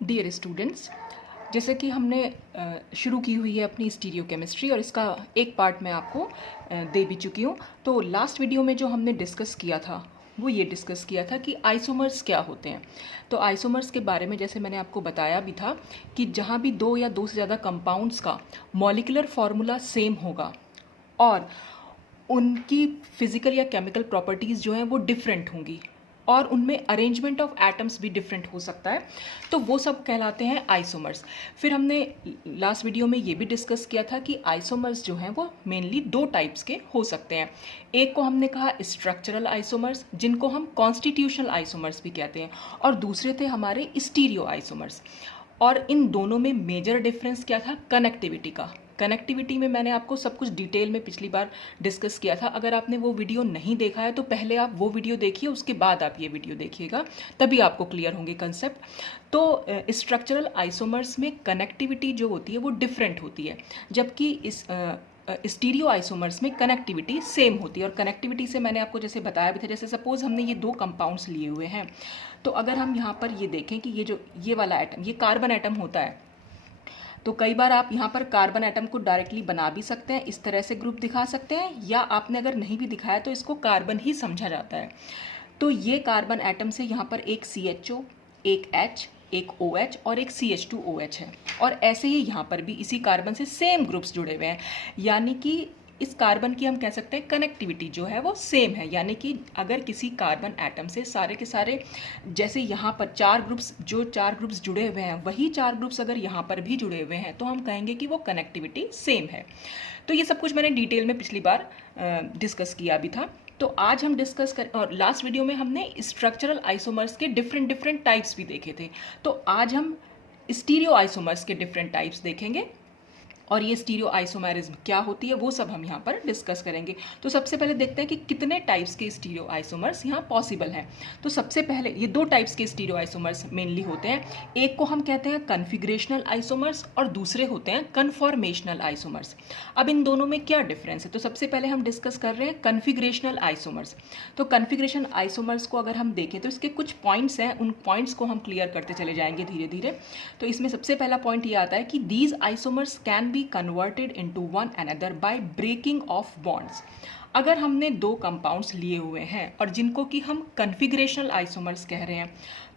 Dear students, जैसे कि हमने शुरू की हुई है अपनी स्टीरियो केमिस्ट्री और इसका एक पार्ट मैं आपको दे भी चुकी हूँ। तो लास्ट वीडियो में जो हमने डिस्कस किया था वो ये डिस्कस किया था कि आइसोमर्स क्या होते हैं। तो आइसोमर्स के बारे में जैसे मैंने आपको बताया भी था कि जहाँ भी दो या दो से ज़्यादा कंपाउंड्स का मॉलिक्यूलर फार्मूला सेम होगा और उनकी फिजिकल या केमिकल प्रॉपर्टीज़ जो हैं वो डिफरेंट होंगी और उनमें अरेंजमेंट ऑफ एटम्स भी डिफरेंट हो सकता है, तो वो सब कहलाते हैं आइसोमर्स। फिर हमने लास्ट वीडियो में ये भी डिस्कस किया था कि आइसोमर्स जो हैं वो मेनली दो टाइप्स के हो सकते हैं। एक को हमने कहा स्ट्रक्चरल आइसोमर्स, जिनको हम कॉन्स्टिट्यूशनल आइसोमर्स भी कहते हैं, और दूसरे थे हमारे स्टीरियो आइसोमर्स। और इन दोनों में मेजर डिफरेंस क्या था? कनेक्टिविटी का। कनेक्टिविटी में मैंने आपको सब कुछ डिटेल में पिछली बार डिस्कस किया था। अगर आपने वो वीडियो नहीं देखा है तो पहले आप वो वीडियो देखिए, उसके बाद आप ये वीडियो देखिएगा, तभी आपको क्लियर होंगे कंसेप्ट। तो स्ट्रक्चरल आइसोमर्स में कनेक्टिविटी जो होती है वो डिफरेंट होती है, जबकि इस स्टीरियो आइसोमर्स में कनेक्टिविटी सेम होती है। और कनेक्टिविटी से मैंने आपको जैसे बताया भी था, जैसे सपोज हमने ये दो कंपाउंड्स लिए हुए हैं, तो अगर हम यहाँ पर ये देखें कि ये वाला एटम, ये कार्बन एटम होता है, तो कई बार आप यहाँ पर कार्बन एटम को डायरेक्टली बना भी सकते हैं, इस तरह से ग्रुप दिखा सकते हैं, या आपने अगर नहीं भी दिखाया तो इसको कार्बन ही समझा जाता है। तो ये कार्बन एटम से यहाँ पर एक CHO, एक H, एक OH और एक CH2OH है, और ऐसे ही यहाँ पर भी इसी कार्बन से सेम ग्रुप्स जुड़े हुए हैं, यानी कि इस कार्बन की हम कह सकते हैं कनेक्टिविटी जो है वो सेम है। यानी कि अगर किसी कार्बन एटम से सारे के सारे, जैसे यहाँ पर चार ग्रुप्स जुड़े हुए हैं, वही चार ग्रुप्स अगर यहाँ पर भी जुड़े हुए हैं तो हम कहेंगे कि वो कनेक्टिविटी सेम है। तो ये सब कुछ मैंने डिटेल में पिछली बार डिस्कस किया भी था। तो आज हम डिस्कस कर, और लास्ट वीडियो में हमने स्ट्रक्चरल आइसोमर्स के डिफरेंट टाइप्स भी देखे थे। तो आज हम स्टीरियो आइसोमर्स के डिफरेंट टाइप्स देखेंगे, और ये स्टीरियो आइसोमेरिज्म क्या होती है वो सब हम यहाँ पर डिस्कस करेंगे। तो सबसे पहले देखते हैं कि कितने टाइप्स के स्टीरियो आइसोमर्स यहाँ पॉसिबल हैं। तो सबसे पहले ये दो टाइप्स के स्टीरियो आइसोमर्स मेनली होते हैं। एक को हम कहते हैं कन्फिग्रेशनल आइसोमर्स और दूसरे होते हैं कन्फॉर्मेशनल आइसोमर्स। अब इन दोनों में क्या डिफरेंस है? तो सबसे पहले हम डिस्कस कर रहे हैं कन्फिग्रेशनल आइसोमर्स। तो कन्फिग्रेशन आइसोमर्स को अगर हम देखें तो इसके कुछ पॉइंट्स हैं, उन पॉइंट्स को हम क्लियर करते चले जाएंगे धीरे धीरे। तो इसमें सबसे पहला पॉइंट ये आता है कि these isomers can be converted into one another by breaking of bonds. अगर हमने दो कंपाउंड्स लिए हुए हैं और जिनको कि हम कन्फिग्रेशनल आइसोमर्स कह रहे हैं,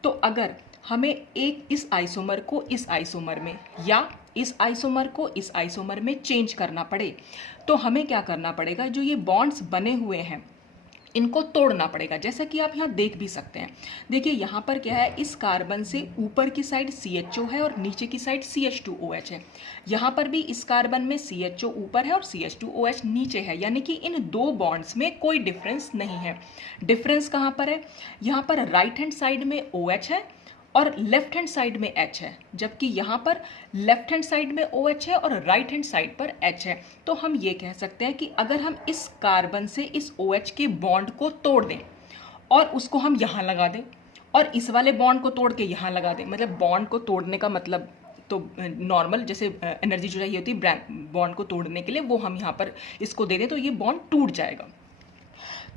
तो अगर हमें एक इस आइसोमर को इस आइसोमर में या इस आइसोमर को इस आइसोमर में चेंज करना पड़े, तो हमें क्या करना पड़ेगा? जो ये बॉन्ड्स बने हुए हैं इनको तोड़ना पड़ेगा। जैसा कि आप यहाँ देख भी सकते हैं, देखिए यहाँ पर क्या है, इस कार्बन से ऊपर की साइड CHO है और नीचे की साइड CH2OH है। यहाँ पर भी इस कार्बन में CHO ऊपर है और CH2OH नीचे है, यानी कि इन दो बॉन्ड्स में कोई डिफरेंस नहीं है। डिफरेंस कहाँ पर है? यहाँ पर राइट हैंड साइड में OH है और लेफ्ट हैंड साइड में H है, जबकि यहाँ पर लेफ्ट हैंड साइड में OH है और राइट हैंड साइड पर H है। तो हम ये कह सकते हैं कि अगर हम इस कार्बन से इस OH के बॉन्ड को तोड़ दें और उसको हम यहाँ लगा दें और इस वाले बॉन्ड को तोड़ के यहाँ लगा दें, मतलब बॉन्ड को तोड़ने का मतलब तो नॉर्मल जैसे एनर्जी जो चाहिए होती है बॉन्ड को तोड़ने के लिए, वो हम यहाँ पर इसको दे दें तो ये बॉन्ड टूट जाएगा।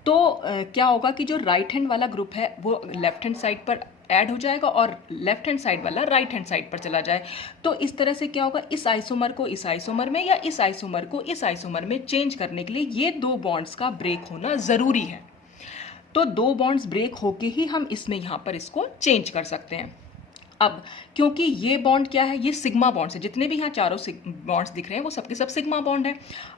तो क्या होगा कि जो राइट हैंड वाला ग्रुप है वो लेफ्ट हैंड साइड पर ऐड हो जाएगा और लेफ्ट हैंड साइड वाला राइट हैंड साइड पर चला जाए। तो इस तरह से क्या होगा, इस आइसोमर को इस आइसोमर में या इस आइसोमर को इस आइसोमर में चेंज करने के लिए ये दो बॉन्ड्स का ब्रेक होना ज़रूरी है। तो दो बॉन्ड्स ब्रेक होके ही हम इसमें यहाँ पर इसको चेंज कर सकते हैं। अब क्योंकि ये बॉन्ड क्या है, ये सिग्मा बॉन्ड है, जितने भी यहाँ चारों बॉन्ड्स दिख रहे हैं वो सबके सब सिग्मा बॉन्ड है।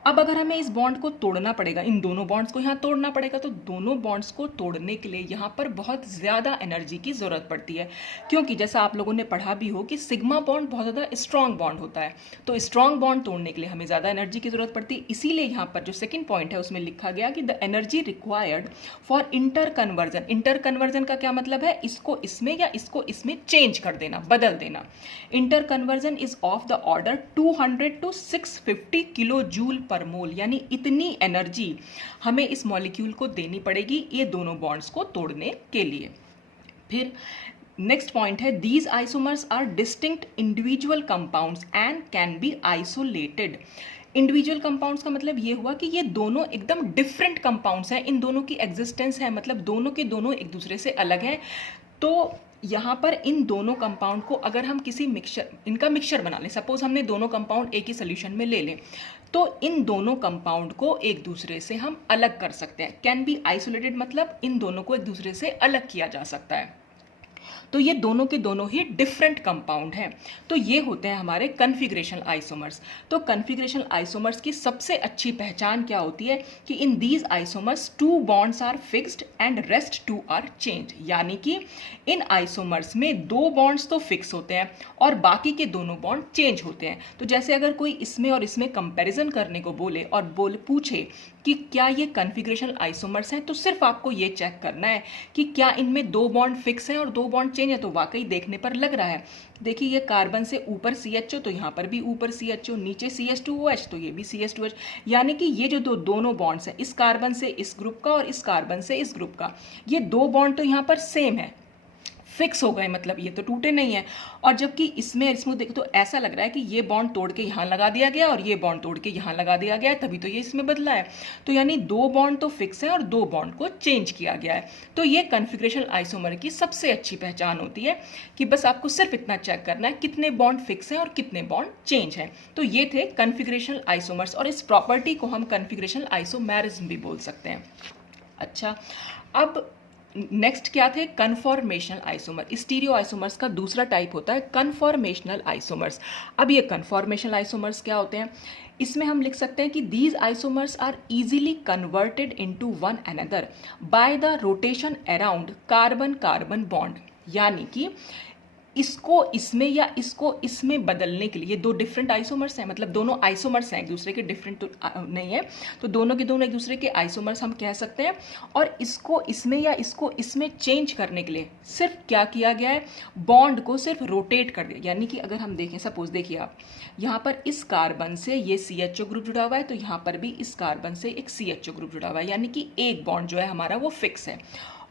अब अगर हमें इस बॉन्ड को तोड़ना पड़ेगा, इन दोनों बॉन्ड्स को यहाँ तोड़ना पड़ेगा, तो दोनों बॉन्ड्स को तोड़ने के लिए यहाँ पर बहुत ज़्यादा एनर्जी की ज़रूरत पड़ती है, क्योंकि जैसा आप लोगों ने पढ़ा भी हो कि सिग्मा बॉन्ड बहुत ज़्यादा स्ट्रॉन्ग बॉन्ड होता है। तो स्ट्रॉन्ग बॉन्ड तोड़ने के लिए हमें ज़्यादा एनर्जी की ज़रूरत पड़ती है। इसीलिए यहाँ पर जो सेकेंड पॉइंट है उसमें लिखा गया कि the energy required for inter conversion. Inter conversion का क्या मतलब है? इसको इसमें या इसको इसमें चेंज कर देना, बदल देना। Inter conversion is of the order 200 to 650 kilojoule per mole, यानी इतनी एनर्जी हमें इस मॉलिक्यूल को देनी पड़ेगी ये दोनों बॉन्ड्स को तोड़ने के लिए। फिर नेक्स्ट पॉइंट है, these isomers are distinct individual compounds and can be isolated. Individual compounds का मतलब ये हुआ कि ये दोनों एकदम डिफरेंट कंपाउंड्स हैं, इन दोनों की एग्जिस्टेंस है, मतलब दोनों के दोनों एक दूसरे से अलग हैं। तो यहाँ पर इन दोनों कंपाउंड को अगर हम किसी इनका मिक्सचर बना लें, सपोज हमने दोनों कंपाउंड एक ही सोल्यूशन में ले लें, तो इन दोनों कंपाउंड को एक दूसरे से हम अलग कर सकते हैं। कैन बी आइसोलेटेड मतलब इन दोनों को एक दूसरे से अलग किया जा सकता है। तो ये दोनों के दोनों ही डिफरेंट कंपाउंड हैं। तो ये होते हैं हमारे कन्फिग्रेशनल आइसोमर्स। तो कन्फिग्रेशनल आइसोमर्स की सबसे अच्छी पहचान क्या होती है कि in these isomers 2 bonds are fixed and rest 2 are change, यानी कि इन आइसोमर्स में 2 बॉन्ड्स तो फिक्स होते हैं और बाकी के दोनों बॉन्ड चेंज होते हैं। तो जैसे अगर कोई इसमें और इसमें कंपैरिजन करने को बोले और पूछे कि क्या ये कन्फिग्रेशनल आइसोमर्स हैं, तो सिर्फ आपको ये चेक करना है कि क्या इनमें 2 बॉन्ड फिक्स हैं और 2 बॉन्ड चेंज है। तो वाकई देखने पर लग रहा है, देखिए ये कार्बन से ऊपर CHO, तो यहाँ पर भी ऊपर CHO, नीचे CH2OH, तो ये भी CH2OH, यानी कि ये जो दोनों बॉन्ड्स हैं, इस कार्बन से इस ग्रुप का और इस कार्बन से इस ग्रुप का, ये 2 बॉन्ड तो यहाँ पर सेम है, फिक्स हो गए, मतलब ये तो टूटे नहीं है। और जबकि इसमें देखो तो ऐसा लग रहा है कि ये बॉन्ड तोड़ के यहाँ लगा दिया गया और ये बॉन्ड तोड़ के यहाँ लगा दिया गया है, तभी तो ये इसमें बदला है। तो यानी 2 बॉन्ड तो फिक्स है और 2 बॉन्ड को चेंज किया गया है। तो ये कन्फिग्रेशनल आइसोमर की सबसे अच्छी पहचान होती है कि बस आपको सिर्फ इतना चेक करना है कितने बॉन्ड फिक्स हैं और कितने बॉन्ड चेंज हैं। तो ये थे कन्फिग्रेशनल आइसोमर्स, और इस प्रॉपर्टी को हम कन्फिग्रेशनल आइसोमेरिज्म भी बोल सकते हैं। अच्छा, अब नेक्स्ट क्या थे? Conformational isomer. स्टीरियो आइसोमर्स का दूसरा टाइप होता है कन्फॉर्मेशनल आइसोमर्स। अब ये कन्फॉर्मेशनल आइसोमर्स क्या होते हैं? इसमें हम लिख सकते हैं कि these isomers are easily converted into one another by the rotation around carbon carbon bond, यानी कि इसको इसमें या इसको इसमें बदलने के लिए 2 डिफरेंट आइसोमर्स हैं, मतलब दोनों आइसोमर्स हैं, एक दूसरे के डिफरेंट तो नहीं है, तो दोनों के दोनों एक दूसरे के आइसोमर्स हम कह सकते हैं। और इसको इसमें या इसको इसमें चेंज करने के लिए सिर्फ क्या किया गया है? बॉन्ड को सिर्फ रोटेट कर दिया। यानी कि अगर हम देखें, सपोज देखिए आप यहाँ पर इस कार्बन से ये CHO ग्रुप जुड़ा हुआ है, तो यहाँ पर भी इस कार्बन से एक CHO ग्रुप जुड़ा हुआ है, यानी कि एक बॉन्ड जो है हमारा वो फिक्स है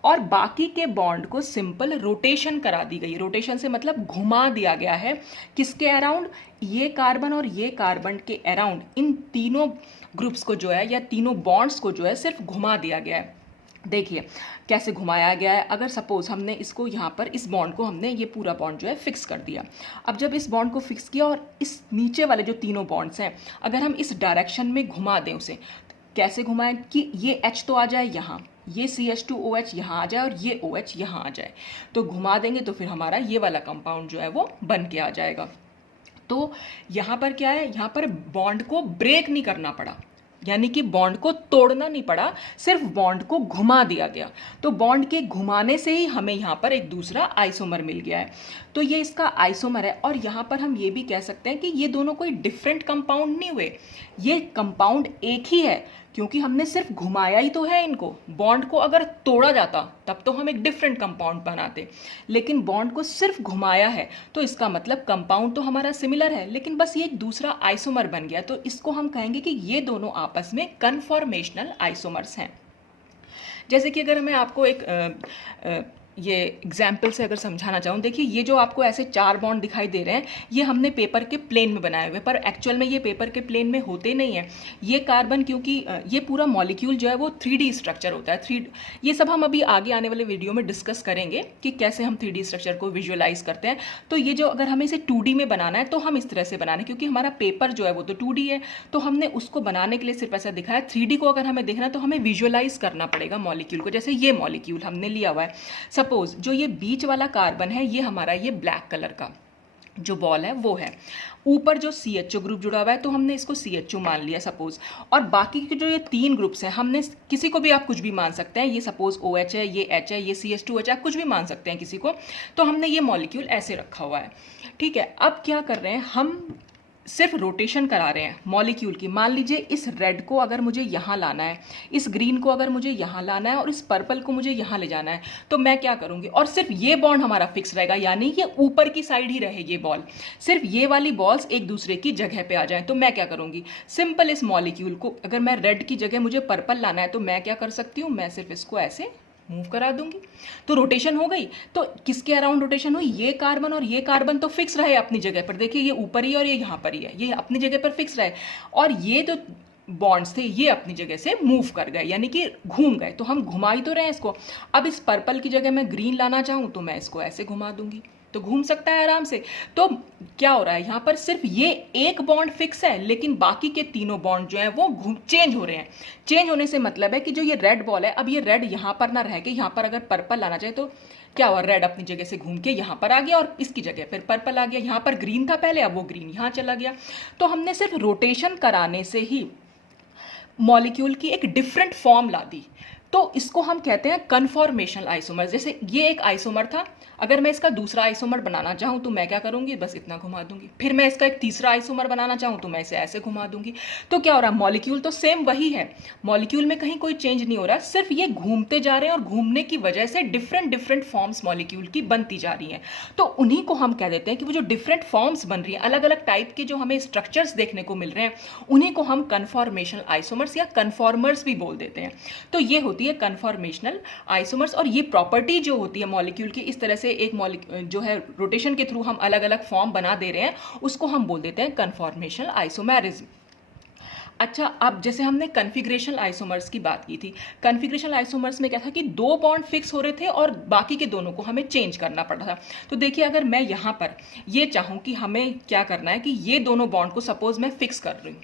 और बाकी के बॉन्ड को सिंपल रोटेशन करा दी गई। रोटेशन से मतलब घुमा दिया गया है, किसके अराउंड? ये कार्बन और ये कार्बन के अराउंड इन तीनों ग्रुप्स को जो है या तीनों बॉन्ड्स को जो है सिर्फ घुमा दिया गया है। देखिए कैसे घुमाया गया है। अगर सपोज हमने इसको यहाँ पर इस बॉन्ड को हमने ये पूरा बॉन्ड जो है फिक्स कर दिया, अब जब इस बॉन्ड को फिक्स किया और इस नीचे वाले जो तीनों बॉन्ड्स हैं अगर हम इस डायरेक्शन में घुमा दें उसे, कैसे घुमाएं कि ये H तो आ जाए यहाँ, ये CH2OH यहाँ आ जाए और ये OH यहाँ आ जाए, तो घुमा देंगे तो फिर हमारा ये वाला कंपाउंड जो है वो बन के आ जाएगा। तो यहाँ पर क्या है? यहाँ पर बॉन्ड को ब्रेक नहीं करना पड़ा, यानी कि बॉन्ड को तोड़ना नहीं पड़ा, सिर्फ बॉन्ड को घुमा दिया गया। तो बॉन्ड के घुमाने से ही हमें यहाँ पर एक दूसरा आइसोमर मिल गया है। तो ये इसका आइसोमर है। और यहाँ पर हम ये भी कह सकते हैं कि ये दोनों कोई डिफरेंट कंपाउंड नहीं हुए, ये कंपाउंड एक ही है, क्योंकि हमने सिर्फ घुमाया ही तो है इनको। बॉन्ड को अगर तोड़ा जाता तब तो हम एक डिफरेंट कंपाउंड बनाते, लेकिन बॉन्ड को सिर्फ घुमाया है, तो इसका मतलब कंपाउंड तो हमारा सिमिलर है, लेकिन बस ये एक दूसरा आइसोमर बन गया। तो इसको हम कहेंगे कि ये दोनों आपस में कन्फॉर्मेशनल आइसोमर्स हैं। जैसे कि अगर मैं आपको एक ये एग्जाम्पल से अगर समझाना चाहूँ, देखिए ये जो आपको ऐसे 4 बॉन्ड दिखाई दे रहे हैं, ये हमने पेपर के प्लेन में बनाए हुए, पर एक्चुअल में ये पेपर के प्लेन में होते नहीं हैं। ये कार्बन, क्योंकि ये पूरा मॉलिक्यूल जो है वो 3D स्ट्रक्चर होता है। ये सब हम अभी आगे आने वाले वीडियो में डिस्कस करेंगे कि कैसे हम 3D स्ट्रक्चर को विजुअलाइज करते हैं। तो ये जो अगर हमें इसे 2D में बनाना है तो हम इस तरह से बनाना है, क्योंकि हमारा पेपर जो है वो तो 2D है, तो हमने उसको बनाने के लिए सिर्फ ऐसा दिखाया। 3D को अगर हमें देखना है तो हमें विजुअलाइज करना पड़ेगा मॉलिक्यूल को। जैसे ये मॉलिक्यूल हमने लिया हुआ है, सपोज जो ये बीच वाला कार्बन है ये हमारा ये ब्लैक कलर का जो बॉल है वो है, ऊपर जो CHO ग्रुप जुड़ा हुआ है तो हमने इसको CHO मान लिया सपोज, और बाकी के जो ये 3 ग्रुप्स हैं हमने किसी को भी आप कुछ भी मान सकते हैं, ये सपोज OH है, ये H है, ये CH2OH, आप कुछ भी मान सकते हैं किसी को। तो हमने ये मॉलिक्यूल ऐसे रखा हुआ है, ठीक है। अब क्या कर रहे हैं हम? सिर्फ रोटेशन करा रहे हैं मॉलिक्यूल की। मान लीजिए इस रेड को अगर मुझे यहाँ लाना है, इस ग्रीन को अगर मुझे यहाँ लाना है और इस पर्पल को मुझे यहाँ ले जाना है, तो मैं क्या करूँगी? और सिर्फ ये बॉन्ड हमारा फिक्स रहेगा, यानी ये ऊपर की साइड ही रहे ये बॉल, सिर्फ ये वाली बॉल्स एक दूसरे की जगह पे आ जाएं। तो मैं क्या करूँगी? सिंपल इस मॉलिक्यूल को, अगर मैं रेड की जगह मुझे पर्पल लाना है तो मैं क्या कर सकती हूँ? मैं सिर्फ इसको ऐसे मूव करा दूंगी, तो रोटेशन हो गई। तो किसके अराउंड रोटेशन हुई? ये कार्बन और ये कार्बन तो फिक्स रहे अपनी जगह पर। देखिए ये ऊपर ही और ये यहाँ पर ही है, ये अपनी जगह पर फिक्स रहे। और ये तो बॉन्ड्स थे ये अपनी जगह से मूव कर गए, यानी कि घूम गए। तो हम घुमा ही तो रहे हैं इसको। अब इस पर्पल की जगह मैं ग्रीन लाना चाहूँ तो मैं इसको ऐसे घुमा दूंगी, तो घूम सकता है आराम से। तो क्या हो रहा है यहाँ पर, सिर्फ ये एक बॉन्ड फिक्स है, लेकिन बाकी के तीनों बॉन्ड जो हैं वो चेंज हो रहे हैं। चेंज होने से मतलब है कि जो ये रेड बॉल है, अब ये रेड यहाँ पर ना रह के यहाँ पर अगर पर्पल लाना चाहे तो क्या हुआ, रेड अपनी जगह से घूम के यहाँ पर आ गया और इसकी जगह फिर पर्पल आ गया। यहाँ पर ग्रीन था पहले, अब वो ग्रीन यहाँ चला गया। तो हमने सिर्फ रोटेशन कराने से ही मॉलिक्यूल की एक डिफरेंट फॉर्म ला दी। तो इसको हम कहते हैं कन्फॉर्मेशनल आइसोमर। जैसे ये एक आइसोमर था, अगर मैं इसका दूसरा आइसोमर बनाना चाहूँ तो मैं क्या करूँगी, बस इतना घुमा दूंगी। फिर मैं इसका एक तीसरा आइसोमर बनाना चाहूँ तो मैं इसे ऐसे घुमा दूंगी। तो क्या हो रहा है, मॉलिक्यूल तो सेम वही है, मॉलिक्यूल में कहीं कोई चेंज नहीं हो रहा, सिर्फ ये घूमते जा रहे हैं और घूमने की वजह से डिफरेंट डिफरेंट फॉर्म्स मॉलिक्यूल की बनती जा रही हैं। तो उन्हीं को हम कह देते हैं कि वो जो डिफरेंट फॉर्म्स बन रही हैं, अलग अलग टाइप के जो हमें स्ट्रक्चर्स देखने को मिल रहे हैं, उन्हीं को हम कन्फॉर्मेशनल आइसोमर्स या कन्फॉर्मर्स भी बोल देते हैं। तो ये होती है कन्फॉर्मेशनल आइसोमर्स। और ये प्रॉपर्टी जो होती है मॉलिक्यूल की, इस तरह से एक मॉलिक्यूल जो है रोटेशन के थ्रू हम अलग अलग फॉर्म बना दे रहे हैं, उसको हम बोल देते हैं कन्फॉर्मेशनल आइसोमेरिज्म। अच्छा, अब जैसे हमने कन्फिग्रेशनल आइसोमर्स की बात की थी, कन्फिग्रेशनल आइसोमर्स में क्या था कि दो बॉन्ड फिक्स हो रहे थे और बाकी के दोनों को हमें चेंज करना पड़ रहा था। तो देखिए, अगर मैं यहाँ पर ये चाहूँ कि हमें क्या करना है कि ये दोनों बॉन्ड को सपोज मैं फिक्स कर रही हूँ,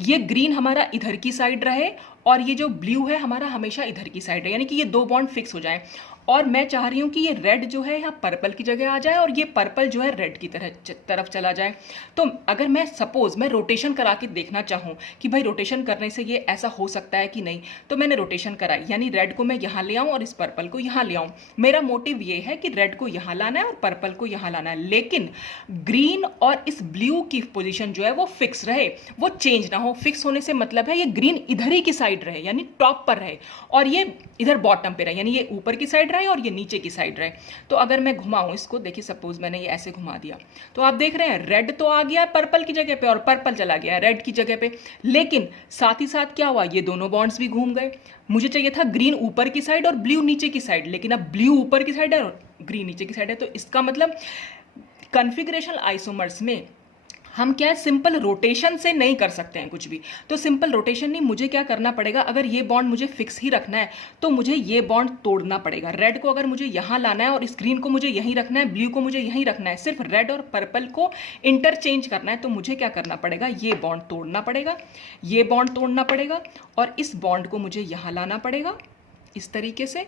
ये ग्रीन हमारा इधर की साइड रहे और ये जो ब्लू है हमारा हमेशा इधर की साइड रहे, यानी कि ये दो बॉन्ड फिक्स हो जाएं। और मैं चाह रही हूँ कि ये रेड जो है यहाँ पर्पल की जगह आ जाए और ये पर्पल जो है रेड की तरफ चला जाए। तो अगर मैं सपोज मैं रोटेशन करा के देखना चाहूँ कि भाई रोटेशन करने से ये ऐसा हो सकता है कि नहीं, तो मैंने रोटेशन कराई, यानी रेड को मैं यहाँ ले आऊँ और इस पर्पल को यहाँ ले आऊँ। मेरा मोटिव ये है कि रेड को यहाँ लाना है और पर्पल को यहाँ लाना है, लेकिन ग्रीन और इस ब्लू की पोजिशन जो है वो फिक्स रहे, वो चेंज ना हो। फिक्स होने से मतलब है ये ग्रीन इधर ही की साइड रहे, यानी टॉप पर रहे, और ये इधर बॉटम पे रहे, यानी ये ऊपर की साइड रहे और ये नीचे की साइड रहे। तो अगर मैं घुमाऊं इसको, देखिए सपोज मैंने ये ऐसे घुमा दिया, तो आप देख रहे हैं रेड तो आ गया पर्पल की जगह पे और पर्पल चला गया रेड की जगह पे, लेकिन साथ ही साथ क्या हुआ, ये दोनों बॉन्ड्स भी घूम गए। मुझे चाहिए था ग्रीन ऊपर की साइड और ब्लू नीचे की साइड, लेकिन अब ब्लू ऊपर की साइड है और ग्रीन नीचे की साइड है। तो इसका मतलब कन्फिग्रेशनल आइसोमर्स में हम क्या है, सिंपल रोटेशन से नहीं कर सकते हैं कुछ भी। तो सिंपल रोटेशन नहीं, मुझे क्या करना पड़ेगा, अगर ये बॉन्ड मुझे फिक्स ही रखना है तो मुझे ये बॉन्ड तोड़ना पड़ेगा। रेड को अगर मुझे यहाँ लाना है और इस ग्रीन को मुझे यहीं रखना है, ब्लू को मुझे यहीं रखना है, सिर्फ रेड और पर्पल को इंटरचेंज करना है, तो मुझे क्या करना पड़ेगा, ये बॉन्ड तोड़ना पड़ेगा, ये बॉन्ड तोड़ना पड़ेगा और इस बॉन्ड को मुझे यहाँ लाना पड़ेगा इस तरीके से,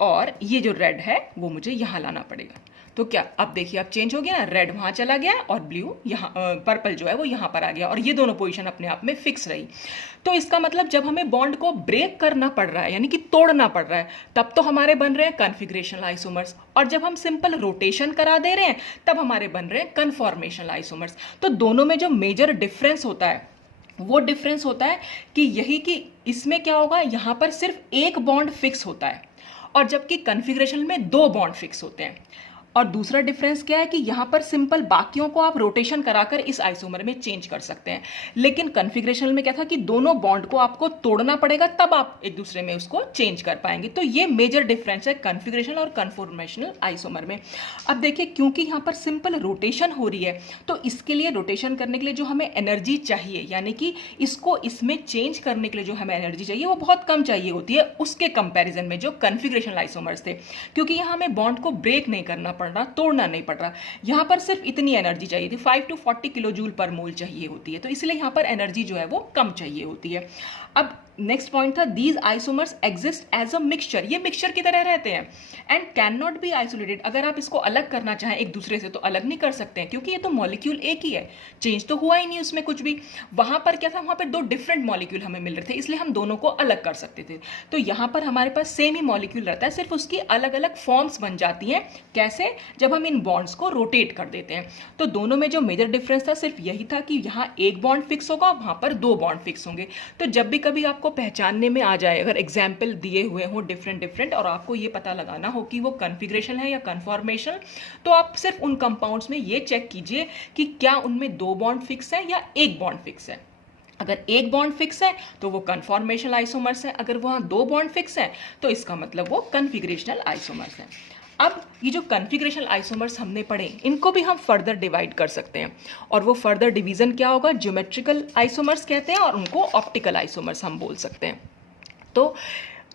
और ये जो रेड है वो मुझे यहाँ लाना पड़ेगा। तो क्या अब देखिए, अब चेंज हो गया ना, रेड वहाँ चला गया और ब्लू यहाँ, पर्पल जो है वो यहाँ पर आ गया और ये दोनों पोजीशन अपने आप में फिक्स रही। तो इसका मतलब जब हमें बॉन्ड को ब्रेक करना पड़ रहा है, यानी कि तोड़ना पड़ रहा है, तब तो हमारे बन रहे हैं कन्फिग्रेशनल आइसोमर्स, और जब हम सिंपल रोटेशन करा दे रहे हैं तब हमारे बन रहे हैं कन्फॉर्मेशनल आइसोमर्स। तो दोनों में जो मेजर डिफरेंस होता है वो डिफरेंस होता है कि यही कि इसमें क्या होगा, यहाँ पर सिर्फ एक बॉन्ड फिक्स होता है और जबकि कन्फिग्रेशन में दो बॉन्ड फिक्स होते हैं। और दूसरा डिफरेंस क्या है कि यहाँ पर सिंपल बाकियों को आप रोटेशन कराकर इस आइसोमर में चेंज कर सकते हैं, लेकिन कन्फिग्रेशन में क्या था कि दोनों बॉन्ड को आपको तोड़ना पड़ेगा तब आप एक दूसरे में उसको चेंज कर पाएंगे। तो ये मेजर डिफरेंस है कन्फिग्रेशनल और कन्फॉर्मेशनल आइसोमर में। अब देखिए, क्योंकि यहाँ पर सिंपल रोटेशन हो रही है, तो इसके लिए रोटेशन करने के लिए जो हमें एनर्जी चाहिए, यानी कि इसको इसमें चेंज करने के लिए जो हमें एनर्जी चाहिए वो बहुत कम चाहिए होती है उसके कंपैरिजन में जो कन्फिग्रेशनल आइसोमर्स थे, क्योंकि यहाँ हमें बॉन्ड को ब्रेक नहीं करना पड़ रहा, तोड़ना नहीं पड़ रहा। यहाँ पर सिर्फ इतनी एनर्जी चाहिए थी, 5 to 40 किलो जूल पर मोल चाहिए होती है, तो इसलिए यहाँ पर एनर्जी जो है वो कम चाहिए होती है। अब नेक्स्ट पॉइंट था, these isomers exist as a mixture, ये मिक्सचर की तरह रहते हैं and can not be isolated. अगर आप इसको अलग करना चाहें एक दूसरे से तो अलग नहीं कर सकते हैं, क्योंकि ये तो मॉलिक्यूल एक ही है, चेंज तो हुआ ही नहीं उसमें कुछ भी। वहां पर क्या था, वहां पर दो डिफरेंट मॉलिक्यूल हमें मिल रहे थे, इसलिए हम दोनों को अलग कर सकते थे। तो यहाँ पर हमारे पास सेम ही मॉलिक्यूल रहता है, सिर्फ उसकी अलग अलग फॉर्म्स बन जाती हैं। कैसे, जब हम इन बॉन्ड्स को रोटेट कर देते हैं। तो दोनों में जो मेजर डिफरेंस था सिर्फ यही था कि यहाँ एक बॉन्ड फिक्स होगा, वहां पर दो बॉन्ड फिक्स होंगे। तो जब भी कभी आपको पहचानने में आ जाए, अगर एग्जाम्पल दिए हुए हों डिफरेंट और आपको ये पता लगाना हो कि वो कन्फिग्रेशन है या कन्फॉर्मेशन, तो आप सिर्फ उन कंपाउंड्स में ये चेक कीजिए कि क्या उनमें दो बॉन्ड फिक्स है या एक बॉन्ड फिक्स है। अगर एक बॉन्ड फिक्स है तो वो कन्फॉर्मेशनल आइसोमर्स है, अगर वहाँ दो बॉन्ड फिक्स है तो इसका मतलब वो कन्फिग्रेशनल आइसोमर्स है। अब ये जो कॉन्फ़िगरेशनल आइसोमर्स हमने पढ़े, इनको भी हम फर्दर डिवाइड कर सकते हैं, और वो फर्दर डिवीज़न क्या होगा, ज्योमेट्रिकल आइसोमर्स कहते हैं, और उनको ऑप्टिकल आइसोमर्स हम बोल सकते हैं। तो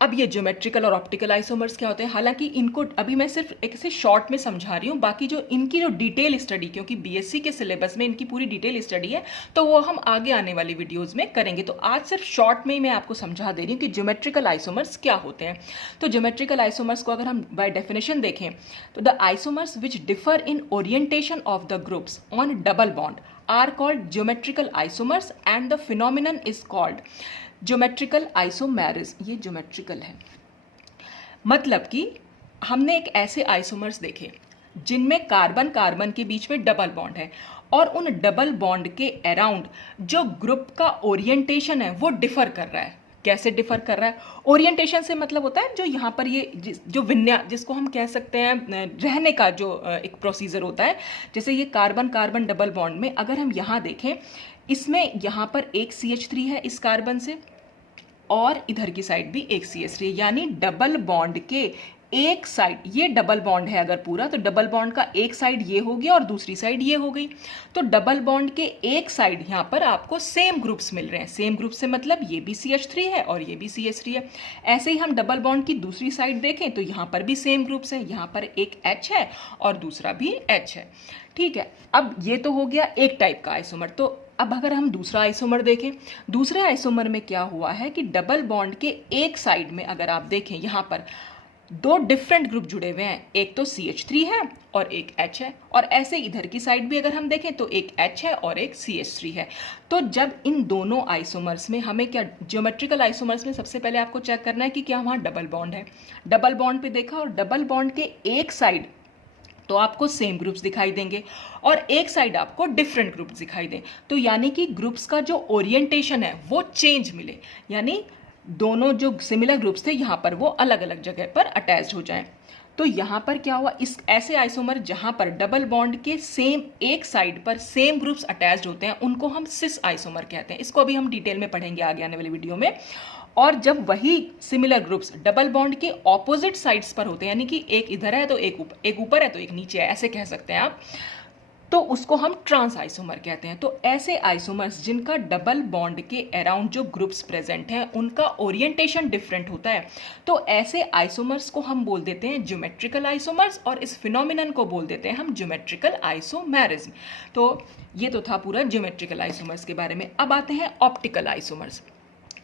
अब ये ज्योमेट्रिकल और ऑप्टिकल आइसोमर्स क्या होते हैं, हालांकि इनको अभी मैं सिर्फ एक से शॉर्ट में समझा रही हूँ, बाकी जो इनकी जो डिटेल स्टडी, क्योंकि बीएससी के सिलेबस में इनकी पूरी डिटेल स्टडी है, तो वो हम आगे आने वाली वीडियोस में करेंगे। तो आज सिर्फ शॉर्ट में ही मैं आपको समझा दे रही हूँ कि ज्योमेट्रिकल आइसोमर्स क्या होते हैं। तो ज्योमेट्रिकल आइसोमर्स को अगर हम बाय डेफिनेशन देखें तो the isomers which differ in orientation of the groups on double bond are called geometrical isomers and the phenomenon is called geometrical isomerism. ये ज्योमेट्रिकल है, मतलब कि हमने एक ऐसे आइसोमर्स देखे जिनमें कार्बन कार्बन के बीच में डबल बॉन्ड है, और उन डबल बॉन्ड के अराउंड जो ग्रुप का ओरिएंटेशन है वो डिफर कर रहा है। कैसे डिफर कर रहा है? ओरिएंटेशन से मतलब होता है जो यहाँ पर ये जो विन्यास, जिसको हम कह सकते हैं रहने का जो एक प्रोसीजर होता है। जैसे ये कार्बन कार्बन डबल बॉन्ड में अगर हम यहाँ देखें, इसमें यहाँ पर एक CH3 है इस कार्बन से, और इधर की साइड भी एक CH3 है, यानी डबल बॉन्ड के एक साइड, ये डबल बॉन्ड है अगर पूरा, तो डबल बॉन्ड का एक साइड ये हो गया और दूसरी साइड ये हो गई। तो डबल बॉन्ड के एक साइड यहाँ पर आपको सेम ग्रुप्स मिल रहे हैं। सेम ग्रुप से मतलब ये भी CH3 है और ये भी CH3 है। ऐसे ही हम डबल बॉन्ड की दूसरी साइड देखें तो यहाँ पर भी सेम ग्रुप्स हैं, यहाँ पर एक H है और दूसरा भी H है। ठीक है, अब ये तो हो गया एक टाइप का आइसोमर। तो अब अगर हम दूसरा आइसोमर देखें, दूसरे आइसोमर में क्या हुआ है कि डबल बॉन्ड के एक साइड में अगर आप देखें, यहाँ पर दो डिफरेंट ग्रुप जुड़े हुए हैं, एक तो CH3 है और एक H है, और ऐसे इधर की साइड भी अगर हम देखें तो एक H है और एक CH3 है। तो जब इन दोनों आइसोमर्स में हमें क्या, ज्योमेट्रिकल आइसोमर्स में सबसे पहले आपको चेक करना है कि क्या वहाँ डबल बॉन्ड है। डबल बॉन्ड पे देखा और डबल बॉन्ड के एक साइड तो आपको सेम ग्रुप्स दिखाई देंगे और एक साइड आपको डिफरेंट ग्रुप्स दिखाई दें, तो यानी कि ग्रुप्स का जो ओरिएंटेशन है वो चेंज मिले, यानी दोनों जो सिमिलर ग्रुप्स थे यहाँ पर वो अलग अलग जगह पर अटैच्ड हो जाएं। तो यहाँ पर क्या हुआ, इस ऐसे आइसोमर जहाँ पर डबल बॉन्ड के सेम एक साइड पर सेम ग्रुप्स अटैच्ड होते हैं उनको हम सिस आइसोमर कहते हैं। इसको अभी हम डिटेल में पढ़ेंगे आगे आने वाली वीडियो में। और जब वही सिमिलर ग्रुप्स डबल बॉन्ड के ऑपोजिट साइड्स पर होते हैं, यानी कि एक इधर है तो एक ऊपर है तो एक नीचे है, ऐसे कह सकते हैं आप, तो उसको हम ट्रांस आइसोमर कहते हैं। तो ऐसे आइसोमर्स जिनका डबल बॉन्ड के अराउंड जो ग्रुप्स प्रेजेंट हैं उनका ओरिएंटेशन डिफरेंट होता है, तो ऐसे आइसोमर्स को हम बोल देते हैं ज्योमेट्रिकल आइसोमर्स, और इस फिनोमिनन को बोल देते हैं हम ज्योमेट्रिकल आइसोमेरिज्म। तो ये तो था पूरा ज्योमेट्रिकल आइसोमर्स के बारे में। अब आते हैं ऑप्टिकल आइसोमर्स।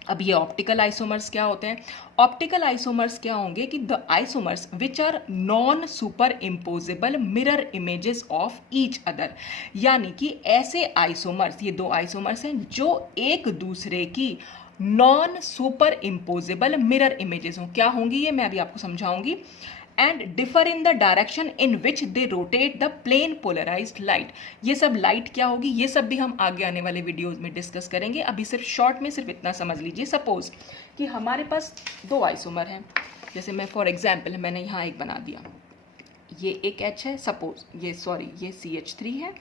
अब ये ऑप्टिकल आइसोमर्स क्या होते हैं? ऑप्टिकल आइसोमर्स क्या होंगे कि the isomers which are non superimposable mirror images of each other, यानी कि ऐसे आइसोमर्स, ये दो आइसोमर्स हैं जो एक दूसरे की non superimposable mirror images हों। क्या होंगी ये मैं अभी आपको समझाऊंगी। And differ in the direction in which they rotate the plane polarised light. ये सब लाइट क्या होगी, ये सब भी हम आगे आने वाले वीडियोज में डिस्कस करेंगे। अभी सिर्फ शॉर्ट में सिर्फ इतना समझ लीजिए। सपोज कि हमारे पास दो आइसोमर हैं, जैसे मैं फॉर एग्जाम्पल मैंने यहाँ एक बना दिया, ये एक H है, सपोज ये CH3 है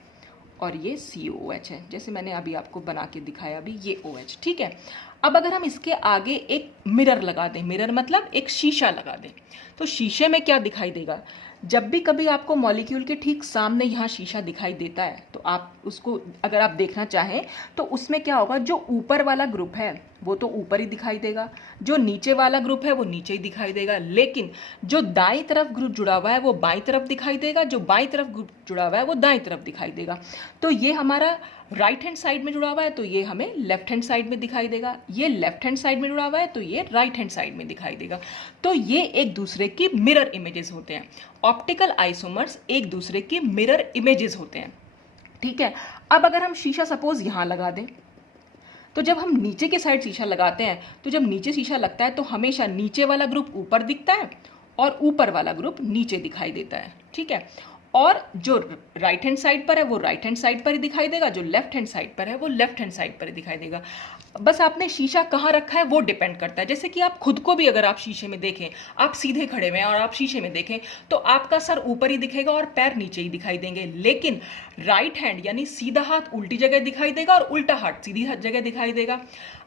और ये COOH है, जैसे मैंने अभी आपको बना के दिखाया अभी, ये OH। ठीक है, अब अगर हम इसके आगे एक मिरर लगा दें, मिरर मतलब एक शीशा लगा दें, तो शीशे में क्या दिखाई देगा? जब भी कभी आपको मॉलिक्यूल के ठीक सामने यहाँ शीशा दिखाई देता है तो आप उसको अगर आप देखना चाहें तो उसमें क्या होगा, जो ऊपर वाला ग्रुप है वो तो ऊपर ही दिखाई देगा, जो नीचे वाला ग्रुप है वो नीचे ही दिखाई देगा, लेकिन जो दाईं तरफ ग्रुप जुड़ा हुआ है वो बाईं तरफ दिखाई देगा, जो बाईं तरफ ग्रुप जुड़ा हुआ है वो दाईं तरफ दिखाई देगा। तो ये हमारा राइट हैंड साइड में जुड़ा हुआ है तो ये हमें लेफ्ट हैंड साइड में दिखाई देगा, ये लेफ्ट हैंड साइड में जुड़ा हुआ है तो ये राइट हैंड साइड में दिखाई देगा। तो ये एक दूसरे की मिरर इमेजेस होते हैं। ऑप्टिकल आइसोमर्स एक दूसरे की मिरर इमेजेस होते हैं। ठीक है, अब अगर हम शीशा सपोज यहाँ लगा दें, तो जब हम नीचे के साइड शीशा लगाते हैं तो जब नीचे शीशा लगता है तो हमेशा नीचे वाला ग्रुप ऊपर दिखता है और ऊपर वाला ग्रुप नीचे दिखाई देता है। ठीक है, और जो राइट हैंड साइड पर है वो राइट हैंड साइड पर ही दिखाई देगा, जो लेफ्ट हैंड साइड पर है वो लेफ्ट हैंड साइड पर ही दिखाई देगा। बस आपने शीशा कहाँ रखा है वो डिपेंड करता है। जैसे कि आप खुद को भी अगर आप शीशे में देखें, आप सीधे खड़े हुए हैं और आप शीशे में देखें तो आपका सर ऊपर ही दिखेगा और पैर नीचे ही दिखाई देंगे, लेकिन राइट हैंड यानी सीधा हाथ उल्टी जगह दिखाई देगा और उल्टा हाथ सीधी जगह दिखाई देगा।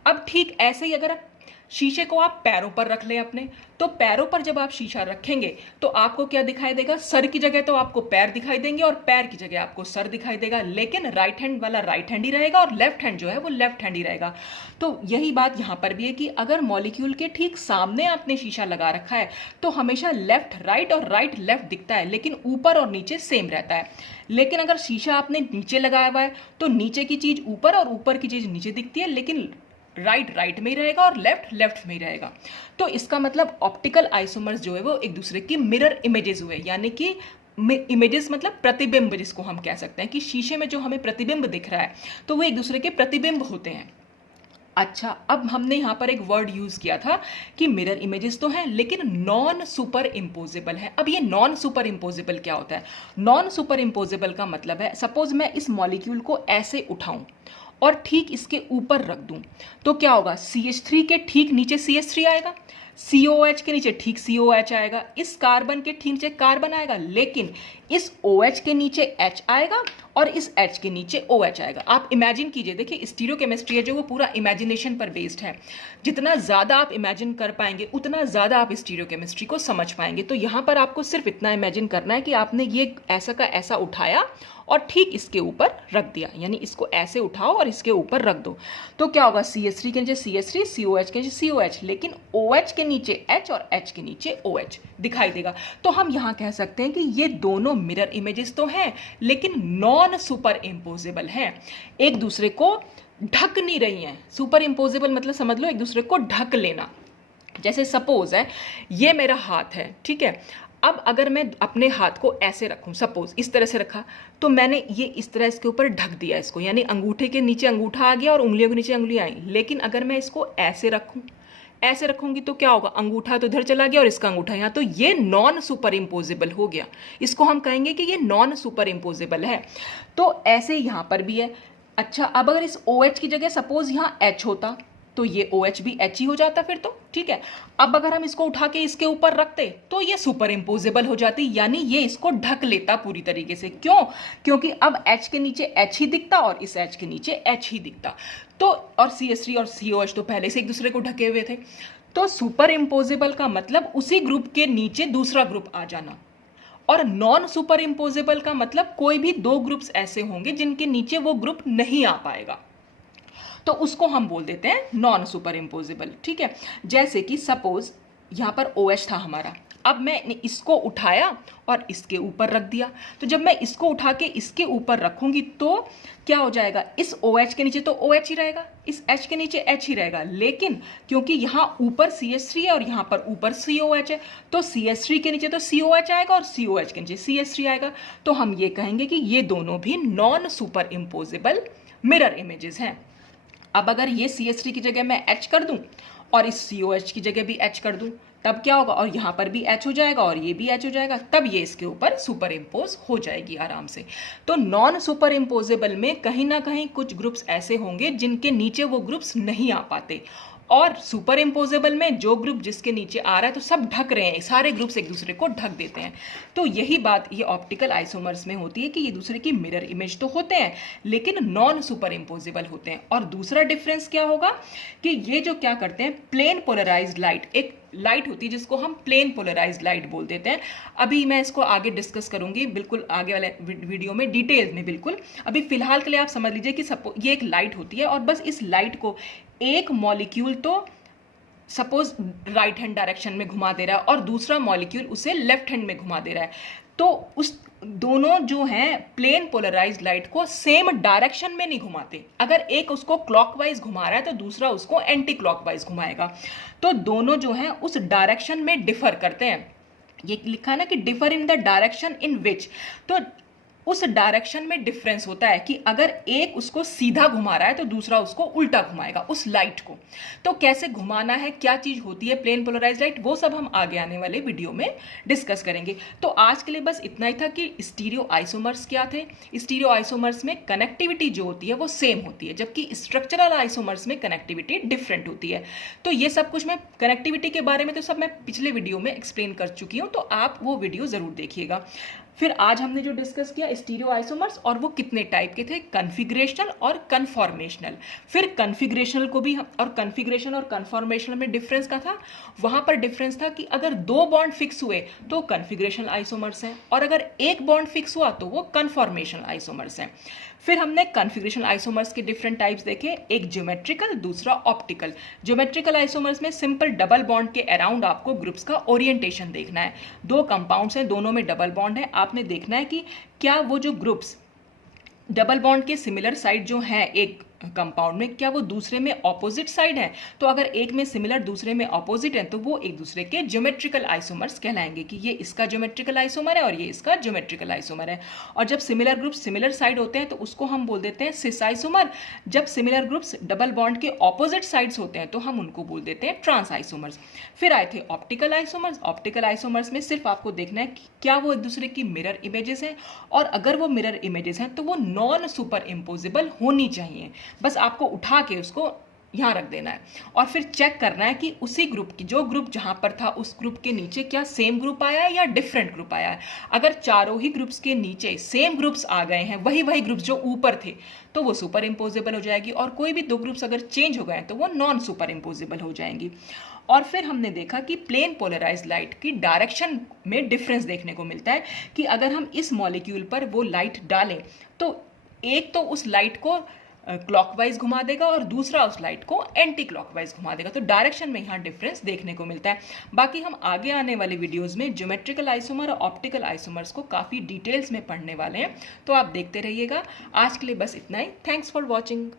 अब ठीक ऐसे ही अगर आप शीशे को आप पैरों पर रख लें अपने। तो पैरों पर जब आप शीशा रखेंगे तो आपको क्या दिखाई देगा? सर की जगह तो आपको पैर दिखाई देंगे और पैर की जगह आपको सर दिखाई देगा, लेकिन राइट हैंड वाला राइट हैंड ही रहेगा और लेफ्ट हैंड जो है वो लेफ्ट हैंड ही रहेगा। तो यही बात यहाँ पर भी है कि अगर मॉलिक्यूल के ठीक सामने आपने शीशा लगा रखा है तो हमेशा लेफ्ट राइट और राइट लेफ्ट दिखता है, लेकिन ऊपर और नीचे सेम रहता है। लेकिन अगर शीशा आपने नीचे लगाया हुआ है तो नीचे की चीज ऊपर और ऊपर की चीज नीचे दिखती है, लेकिन राइट राइट में ही रहेगा और लेफ्ट लेफ्ट में ही रहेगा। तो इसका मतलब ऑप्टिकल आइसोमर्स जो है वो एक दूसरे की मिरर इमेजेस हुए, यानी कि इमेजेस मतलब प्रतिबिंब, जिसको हम कह सकते हैं कि शीशे में जो हमें प्रतिबिंब दिख रहा है तो वो एक दूसरे के प्रतिबिंब होते हैं। अच्छा, अब हमने यहाँ पर एक वर्ड यूज किया था कि मिरर इमेजेस तो हैं लेकिन नॉन सुपर इम्पोजेबल है। अब ये नॉन सुपर इम्पोजेबल क्या होता है? नॉन सुपर इम्पोजेबल का मतलब है, सपोज मैं इस मॉलिक्यूल को ऐसे उठाऊं और ठीक इसके ऊपर रख दूं तो क्या होगा? CH3 के ठीक नीचे CH3 आएगा, COH के नीचे ठीक COH आएगा, इस कार्बन के ठीक नीचे कार्बन आएगा, लेकिन इस OH के नीचे H आएगा और इस H के नीचे OH आएगा। आप इमेजिन कीजिए, देखिए स्टीरियोकेमिस्ट्री है जो वो पूरा इमेजिनेशन पर बेस्ड है। जितना ज़्यादा आप इमेजिन कर पाएंगे उतना ज़्यादा आप स्टीरियोकेमिस्ट्री को समझ पाएंगे। तो यहाँ पर आपको सिर्फ इतना इमेजिन करना है कि आपने ये ऐसा का ऐसा उठाया और ठीक इसके ऊपर रख दिया, यानी इसको ऐसे उठाओ और इसके ऊपर रख दो तो क्या होगा? CH3 के नीचे CH3, COH के नीचे COH, लेकिन OH के नीचे H और H के नीचे OH दिखाई देगा। तो हम यहाँ कह सकते हैं कि ये दोनों मिरर इमेजेस तो हैं लेकिन नॉन सुपर इम्पोजेबल हैं, एक दूसरे को ढक नहीं रही हैं। सुपर इम्पोजेबल मतलब समझ लो एक दूसरे को ढक लेना। जैसे सपोज है ये मेरा हाथ है, ठीक है, अब अगर मैं अपने हाथ को ऐसे रखूं, सपोज इस तरह से रखा, तो मैंने ये इस तरह इसके ऊपर ढक दिया इसको, यानी अंगूठे के नीचे अंगूठा आ गया और उंगलियों के नीचे उंगलियां आई। लेकिन अगर मैं इसको ऐसे रखूं, ऐसे रखूंगी तो क्या होगा? अंगूठा तो इधर चला गया और इसका अंगूठा यहाँ, तो ये नॉन सुपर इम्पोजेबल हो गया। इसको हम कहेंगे कि ये नॉन सुपर इम्पोजेबल है। तो ऐसे यहाँ पर भी है। अच्छा, अब अगर इस OH की जगह सपोज यहाँ H होता तो ये OH भी H ही हो जाता फिर तो, ठीक है। अब अगर हम इसको उठा के इसके ऊपर रखते तो ये सुपर इम्पोजेबल हो जाती, यानी ये इसको ढक लेता पूरी तरीके से। क्यों? क्योंकि अब H के नीचे H ही दिखता और इस H के नीचे H ही दिखता। तो और CH3 और COH तो पहले से एक दूसरे को ढके हुए थे। तो सुपर इम्पोजेबल का मतलब उसी ग्रुप के नीचे दूसरा ग्रुप आ जाना, और नॉन सुपर इम्पोजेबल का मतलब कोई भी दो ग्रुप्स ऐसे होंगे जिनके नीचे वो ग्रुप नहीं आ पाएगा, तो उसको हम बोल देते हैं नॉन सुपर इम्पोजेबल, ठीक है। जैसे कि सपोज यहाँ पर OH था हमारा, अब मैंने इसको उठाया और इसके ऊपर रख दिया, तो जब मैं इसको उठा के इसके ऊपर रखूंगी तो क्या हो जाएगा? इस OH के नीचे तो OH ही रहेगा, इस H के नीचे H ही रहेगा, लेकिन क्योंकि यहाँ ऊपर CH3 है और यहाँ पर ऊपर COH है तो CH3 के नीचे तो COH आएगा और COH के नीचे CH3 आएगा। तो हम ये कहेंगे कि ये दोनों भी non superimposable mirror images हैं। अब अगर ये CH3 की जगह मैं H कर दूं और इस COH की जगह भी H कर दूं तब क्या होगा? और यहाँ पर भी H हो जाएगा और ये भी H हो जाएगा, तब ये इसके ऊपर सुपर इम्पोज हो जाएगी आराम से। तो नॉन सुपर इम्पोजेबल में कहीं ना कहीं कुछ ग्रुप्स ऐसे होंगे जिनके नीचे वो ग्रुप्स नहीं आ पाते, और सुपर इम्पोजेबल में जो ग्रुप जिसके नीचे आ रहा है तो सब ढक रहे हैं, सारे ग्रुप्स एक दूसरे को ढक देते हैं। तो यही बात ये ऑप्टिकल आइसोमर्स में होती है कि ये दूसरे की मिरर इमेज तो होते हैं लेकिन नॉन सुपर इम्पोजेबल होते हैं। और दूसरा डिफरेंस क्या होगा कि ये जो क्या करते हैं, प्लेन पोलराइज्ड लाइट, एक लाइट होती है जिसको हम प्लेन पोलराइज्ड लाइट बोल देते हैं। अभी मैं इसको आगे डिस्कस करूंगी बिल्कुल आगे वाले वीडियो में डिटेल में बिल्कुल। अभी फिलहाल के लिए आप समझ लीजिए कि ये एक लाइट होती है और बस इस लाइट को एक मॉलिक्यूल तो सपोज राइट हैंड डायरेक्शन में घुमा दे रहा है और दूसरा मॉलिक्यूल उसे लेफ्ट हैंड में घुमा दे रहा है, तो उस दोनों जो हैं प्लेन पोलराइज्ड लाइट को सेम डायरेक्शन में नहीं घुमाते। अगर एक उसको क्लॉकवाइज घुमा रहा है तो दूसरा उसको एंटी क्लॉकवाइज घुमाएगा, तो दोनों जो हैं उस डायरेक्शन में डिफर करते हैं। ये लिखा है ना कि differ in the direction in which, तो उस डायरेक्शन में डिफरेंस होता है कि अगर एक उसको सीधा घुमा रहा है तो दूसरा उसको उल्टा घुमाएगा उस लाइट को। तो कैसे घुमाना है, क्या चीज होती है प्लेन पोलराइज्ड लाइट, वो सब हम आगे आने वाले वीडियो में डिस्कस करेंगे। तो आज के लिए बस इतना ही था कि स्टीरियो आइसोमर्स क्या थे। स्टीरियो आइसोमर्स में कनेक्टिविटी जो होती है वो सेम होती है, जबकि स्ट्रक्चरल आइसोमर्स में कनेक्टिविटी डिफरेंट होती है। तो ये सब कुछ मैं कनेक्टिविटी के बारे में तो सब मैं पिछले वीडियो में एक्सप्लेन कर चुकी हूँ, तो आप वो वीडियो जरूर देखिएगा। फिर आज हमने जो डिस्कस किया स्टीरियो आइसोमर्स, और वो कितने टाइप के थे, कन्फिग्रेशनल और कन्फॉर्मेशनल। फिर कन्फिग्रेशनल को भी और कन्फिग्रेशन और कन्फॉर्मेशनल में डिफरेंस का था, वहां पर डिफरेंस था कि अगर 2 बॉन्ड फिक्स हुए तो कन्फिग्रेशनल आइसोमर्स हैं, और अगर 1 बॉन्ड फिक्स हुआ तो वो कन्फॉर्मेशनल आइसोमर्स हैं। फिर हमने कन्फिग्रेशनल आइसोमर्स के डिफरेंट टाइप्स देखे, एक ज्योमेट्रिकल, दूसरा ऑप्टिकल। ज्योमेट्रिकल आइसोमर्स में सिंपल डबल बॉन्ड के अराउंड आपको ग्रुप्स का ओरिएंटेशन देखना है। 2 कंपाउंड्स हैं, दोनों में डबल बॉन्ड है, आपने देखना है कि क्या वो जो ग्रुप्स डबल बॉन्ड के सिमिलर साइड जो है एक कंपाउंड में, क्या वो दूसरे में ऑपोजिट साइड है। तो अगर एक में सिमिलर दूसरे में ऑपोजिट है तो वो एक दूसरे के ज्योमेट्रिकल आइसोमर्स कहलाएंगे कि ये इसका ज्योमेट्रिकल आइसोमर है और ये इसका ज्योमेट्रिकल आइसोमर है। और जब सिमिलर ग्रुप्स सिमिलर साइड होते हैं तो उसको हम बोल देते हैं सिस आइसोमर। जब सिमिलर ग्रुप्स डबल बॉन्ड के ऑपोजिट साइड्स होते हैं तो हम उनको बोल देते हैं ट्रांस आइसोमर्स। फिर आए थे ऑप्टिकल आइसोमर्स। ऑप्टिकल आइसोमर्स में सिर्फ आपको देखना है कि क्या वो एक दूसरे की मिरर इमेजेस हैं, और अगर वो मिरर इमेजेस हैं तो वो नॉन सुपर इम्पोजिबल होनी चाहिए। बस आपको उठा के उसको यहाँ रख देना है और फिर चेक करना है कि उसी ग्रुप की, जो ग्रुप जहाँ पर था उस ग्रुप के नीचे क्या सेम ग्रुप आया है या डिफरेंट ग्रुप आया है। अगर चारों ही ग्रुप्स के नीचे सेम ग्रुप्स आ गए हैं, वही ग्रुप्स जो ऊपर थे, तो वो सुपर इम्पोजिबल हो जाएगी, और कोई भी 2 ग्रुप्स अगर चेंज हो गए तो वो नॉन सुपर इम्पोजिबल हो जाएंगी। और फिर हमने देखा कि प्लेन पोलराइज्ड लाइट की डायरेक्शन में डिफरेंस देखने को मिलता है कि अगर हम इस मॉलिक्यूल पर वो लाइट डालें तो एक तो उस लाइट को क्लॉकवाइज घुमा देगा और दूसरा उस लाइट को एंटी क्लॉकवाइज घुमा देगा। तो डायरेक्शन में यहाँ डिफरेंस देखने को मिलता है। बाकी हम आगे आने वाले वीडियोस में ज्योमेट्रिकल आइसोमर और ऑप्टिकल आइसोमर्स को काफ़ी डिटेल्स में पढ़ने वाले हैं, तो आप देखते रहिएगा। आज के लिए बस इतना ही। Thanks for watching.